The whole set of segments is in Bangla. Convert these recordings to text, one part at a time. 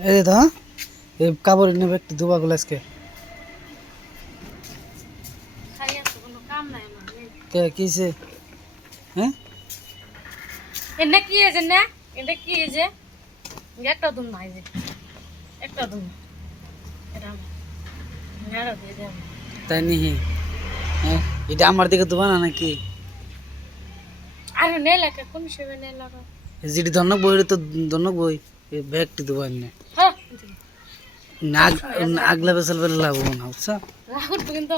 এই যে তো এই কাপড় নেবে একটু ধোবা গুলো আজকে কে কিছে হ্যাঁ এটা কি আছে না এটা কি আছে একটা দুন নাই যে একটা দুন এটা মেরা দিয়ে দে তাই নি হ্যাঁ এটা আমার দিকে ধোবা না নাকি আরে নে লাগা কোন সেবে নে লাগা যেটি ধনক বই তো ধনক বই এই ব্যাগটি ধোবা না হ্যাঁ নাগ আগলা বেসাল বেলা লাগবো না বুঝছো রাহুল কিন্তু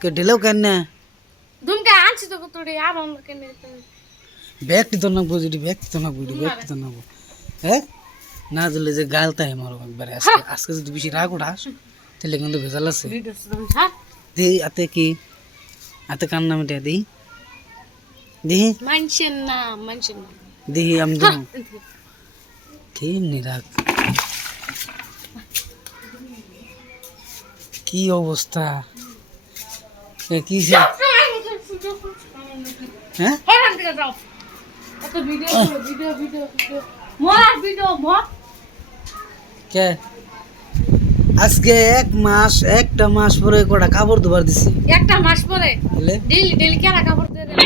কে ঢিলেও কেন না দুমকে আনছি তো তোড়ি আর অন্য কেন ব্যাগটি ধনক বই যেটি ব্যাগটি ধনক বই ব্যাগটি ধনক বই হ্যাঁ না দিলে যে গালতাই মারো একবারে আজকে আজকে যদি বেশি রাগ উঠাস তাহলে কিন্তু ভেজাল আছে ভিডিও সুদম ছাড় দেই আতে কি আতে কান নাম এটা দেই দেহি মানছেন না দেহি আমি তো কেমনি রাগ কি অবস্থা কি হ্যাঁ হেরান দিকে যাও এত ভিডিও ভিডিও ভিডিও ভিডিও মোর ভিডিও মোর কে আজকে একটা মাস পরে কটা কাপড় ধোবার দিছি একটা মাস পরে বলে ডেইলি ডেইলি কেনা কাপড় দিয়ে দেন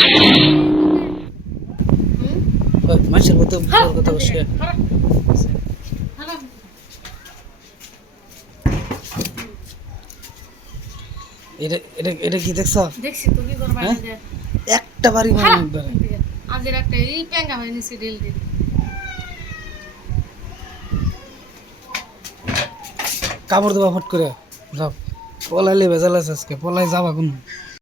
মাসের মতো কথা বসে এটা এটা এটা কি দেখছ দেখছি তো কি করবা হ্যাঁ? যে একটা বাড়ি মানে একবারে আজের একটা এই পেঙ্গা হয়ে নিছি ডেইলি ডেইলি কাপড় ধোবা ফট করে যাও পলাইলে ভেজাল আছে আজকে পলাই যাবা কোন